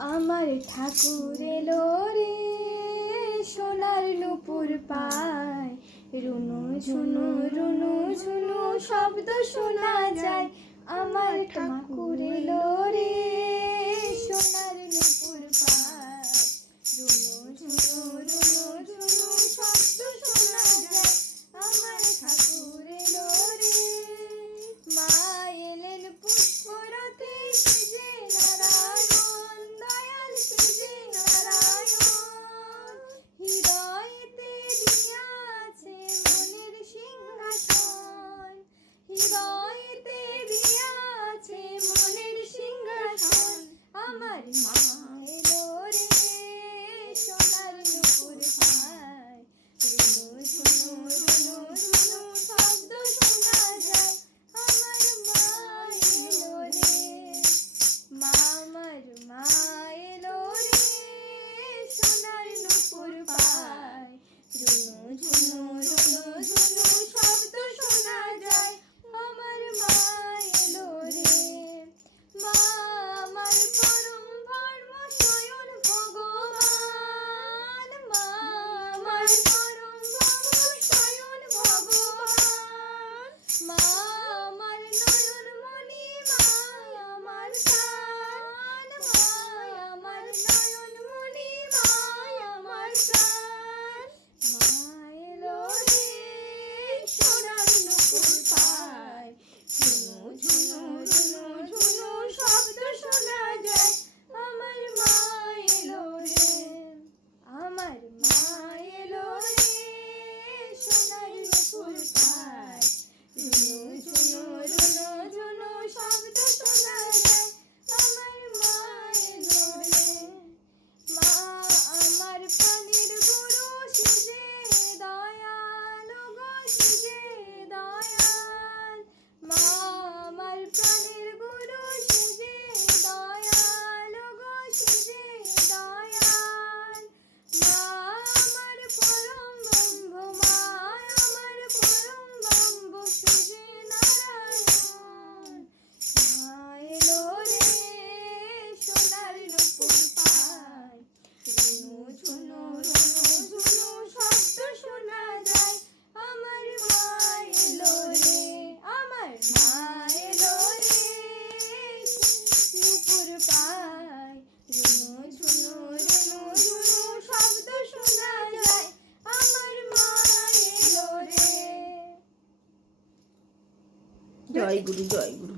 আমার ঠাকুর এলো রে, সোনার নূপুর পায়, রুনু ঝুনু রুনু ঝুনু শব্দ শোনা যায়। আমার ঠাকুর এলো রে, সোনার নূপুর পায়, রুনু ঝুনু রুনু ঝুনু শব্দ শোনা যায়। আমার ঠাকুর এলো রে, মা এলেন পুষ্পরথে, সেজে নারায়ণ, দয়াল সেজে নারায়ণ। হৃদয়েতে দিয়াছে মনের সিংহাসন, হৃদয়েতে দিয়াছে মনের সিংহাসন। আমার মা এলো রে, সোনার নূপুর পায়, রুনু ঝুনু রুনু ঝুনু শব্দ শোনা যায়। আমার মা এলো রে, মা আমার মা এলো রে, সোনার নূপুর পায়, রুনু ঝুনু রুনু ঝুনু শব্দ শোনা যায়। আমার মা এলো রে, মা আমার পরম ধর্ম স্বয়ং ভগবান, মা আমার পরম ধর্ম স্বয়ং ভগবান। মা আমার নয়ন মণি, মা আমার প্রাণ, মা আমার নয়ন মণি, মা আমার প্রাণ। মা এলো রে, সোনার নূপুর পায়, রুনু ঝুনু রুনু ঝুনু শব্দ শোনা যায়। আমার মা এলো রে, আমার মা এলো রে, সোনার নূপুর পায়, রুনু ঝুনু রুনু ঝুনু শব্দ শোনা যায়। আমার মা এলো রে, মা আমার প্রাণের গুরু, সেজে দয়াল গো সেজে দয়াল। মা আমার প্রাণের গুরু, সেজে দয়াল গো সেজে দয়াল। মা আমার পরম বন্ধু, মা আমার পরম বন্ধু, সেজে নারায়ণ। মা এলো রে, সোনার নূপুর পায়, রুনু ঝুনু রুনু ঝুনু শব্দ শোনা যায়। আমার মা এলো রে, আমার মা এলো রে, নূপুর পায়, রুনু ঝুনু রুনু ঝুনু শব্দ শোনা যায়। আমার মা এলো রে। জয় গুরু, জয় গুরু।